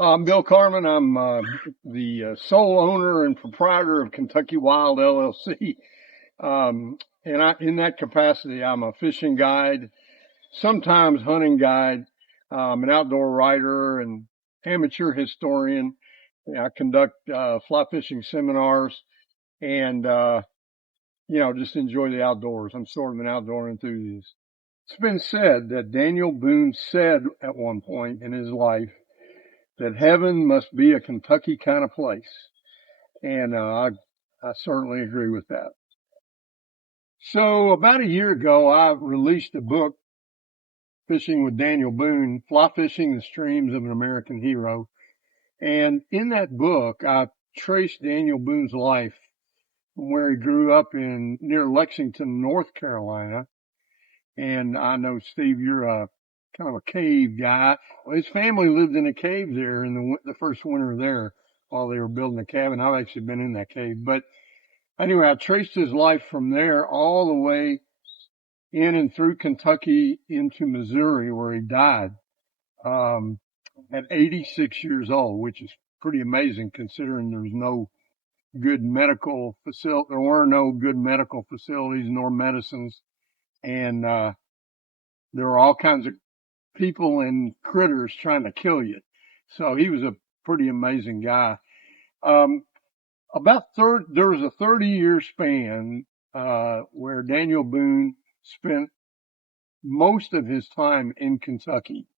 I'm Bill Carman. I'm the sole owner and proprietor of Kentucky Wild LLC. In that capacity, I'm a fishing guide, sometimes hunting guide, an outdoor writer and amateur historian. I conduct fly fishing seminars and, just enjoy the outdoors. I'm sort of an outdoor enthusiast. It's been said that Daniel Boone said at one point in his life that heaven must be a Kentucky kind of place. And I certainly agree with that. So about a year ago, I released a book, Fishing with Daniel Boone, Fly Fishing the Streams of an American Hero. And in that book, I traced Daniel Boone's life from where he grew up in near Lexington, North Carolina. And I know, Steve, you're a kind of a cave guy. Well, his family lived in a cave there in the first winter there while they were building the cabin. I've actually been in that cave. But anyway, I traced his life from there all the way in and through Kentucky into Missouri, where he died at 86 years old, which is pretty amazing considering there's no good medical facility. There were no good medical facilities nor medicines. And there were all kinds of people and critters trying to kill you. So he was a pretty amazing guy. Um, there was a 30-year span, where Daniel Boone spent most of his time in Kentucky,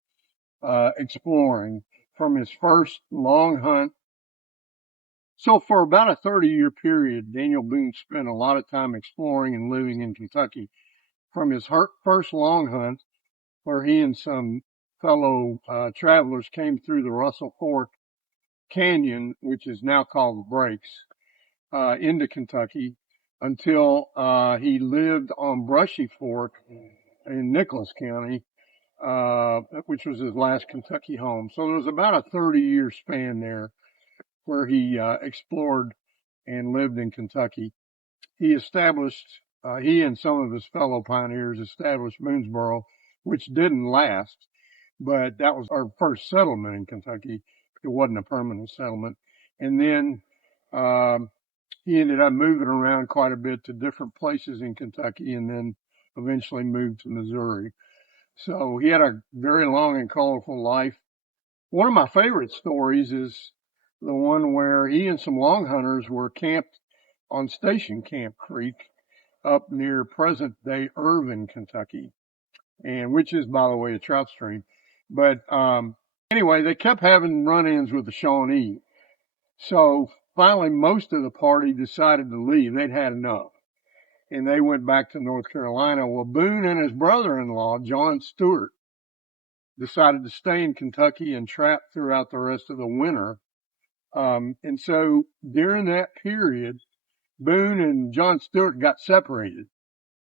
exploring from his first long hunt. So for about a 30-year period, Daniel Boone spent a lot of time exploring and living in Kentucky from his first long hunt, where he and some fellow travelers came through the Russell Fork Canyon, which is now called the Breaks, into Kentucky until he lived on Brushy Fork in Nicholas County, which was his last Kentucky home. So there was about a 30-year span there where he explored and lived in Kentucky. He and some of his fellow pioneers established Boonesboro, which didn't last, but that was our first settlement in Kentucky. It wasn't a permanent settlement. And then he ended up moving around quite a bit to different places in Kentucky and then eventually moved to Missouri. So he had a very long and colorful life. One of my favorite stories is the one where he and some long hunters were camped on Station Camp Creek up near present day Irvine, Kentucky, and which is, by the way, a trout stream. But anyway, they kept having run-ins with the Shawnee. So finally, most of the party decided to leave. They'd had enough. And they went back to North Carolina. Well, Boone and his brother-in-law, John Stewart, decided to stay in Kentucky and trap throughout the rest of the winter. And so during that period, Boone and John Stewart got separated.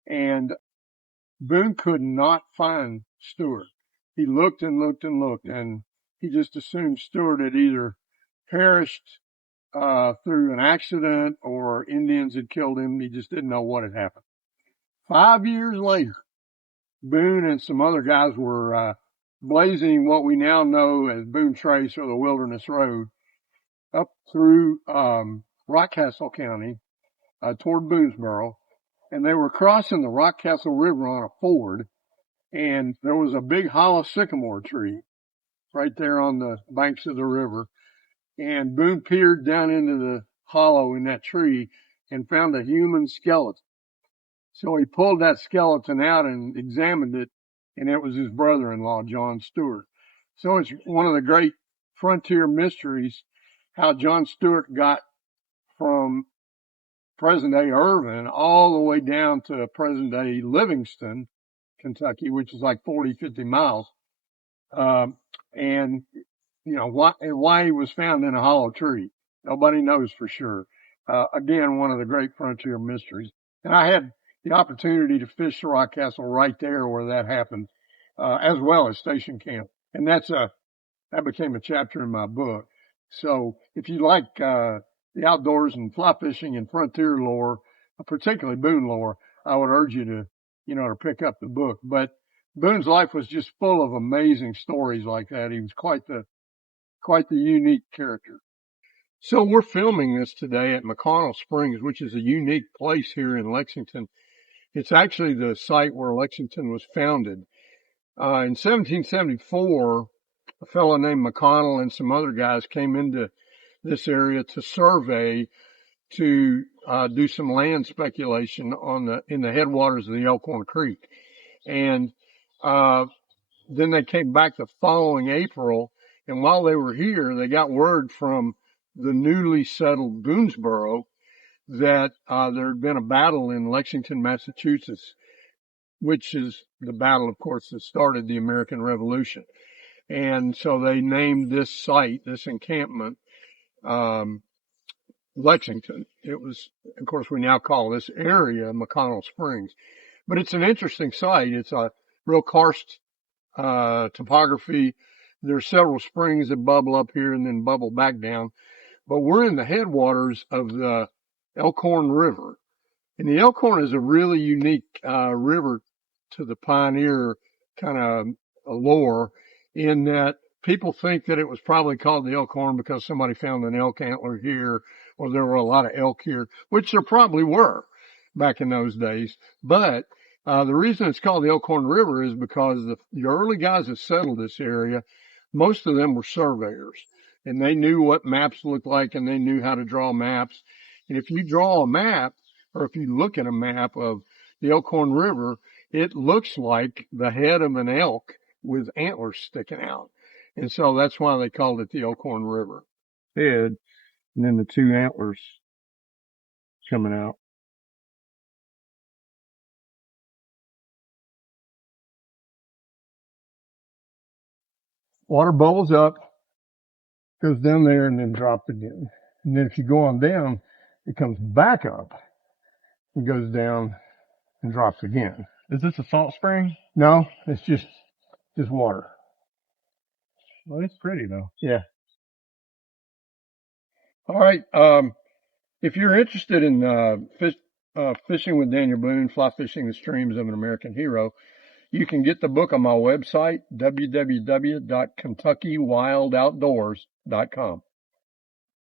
And Boone could not find Stewart. He looked and looked and looked, and he just assumed Stewart had either perished through an accident or Indians had killed him. He just didn't know what had happened. 5 years later, Boone and some other guys were blazing what we now know as Boone Trace or the Wilderness Road up through Rockcastle County toward Boonesboro, and they were crossing the Rockcastle River on a ford, and there was a big hollow sycamore tree right there on the banks of the river. And Boone peered down into the hollow in that tree and found a human skeleton. So he pulled that skeleton out and examined it, and it was his brother-in-law, John Stewart. So it's one of the great frontier mysteries how John Stewart got from present-day Irvine all the way down to present-day Livingston, Kentucky, which is like 40, 50 miles. And why he was found in a hollow tree. Nobody knows for sure. Again, one of the great frontier mysteries. And I had the opportunity to fish the Rockcastle right there where that happened, as well as Station Camp. And that became a chapter in my book. So if you like, the outdoors and fly fishing and frontier lore, particularly Boone lore, I would urge you to pick up the book. But Boone's life was just full of amazing stories like that. He was quite the quite the unique character. So we're filming this today at McConnell Springs, which is a unique place here in Lexington. It's actually the site where Lexington was founded. In 1774, a fellow named McConnell and some other guys came into this area to survey, to do some land speculation in the headwaters of the Elkhorn Creek. And then they came back the following April, and while they were here, they got word from the newly settled Boonesboro that there had been a battle in Lexington, Massachusetts, which is the battle, of course, that started the American Revolution. And so they named this site, this encampment, Lexington. It was, of course, we now call this area McConnell Springs. But it's an interesting site. It's a real karst topography. There's several springs that bubble up here and then bubble back down. But we're in the headwaters of the Elkhorn River. And the Elkhorn is a really unique river to the pioneer kind of lore, in that people think that it was probably called the Elkhorn because somebody found an elk antler here, or there were a lot of elk here, which there probably were back in those days. But the reason it's called the Elkhorn River is because the early guys that settled this area, most of them were surveyors, and they knew what maps looked like, and they knew how to draw maps. And if you draw a map, or if you look at a map of the Elkhorn River, it looks like the head of an elk with antlers sticking out. And so that's why they called it the Elkhorn River. Head, and then the two antlers coming out. Water bubbles up, goes down there, and then drops again. And then if you go on down, it comes back up and goes down and drops again. Is this a salt spring? No, it's just water. Well, it's pretty though. Yeah. All right. If you're interested in fishing with Daniel Boone, Fly Fishing the Streams of an American Hero, you can get the book on my website, www.KentuckyWildOutdoors.com.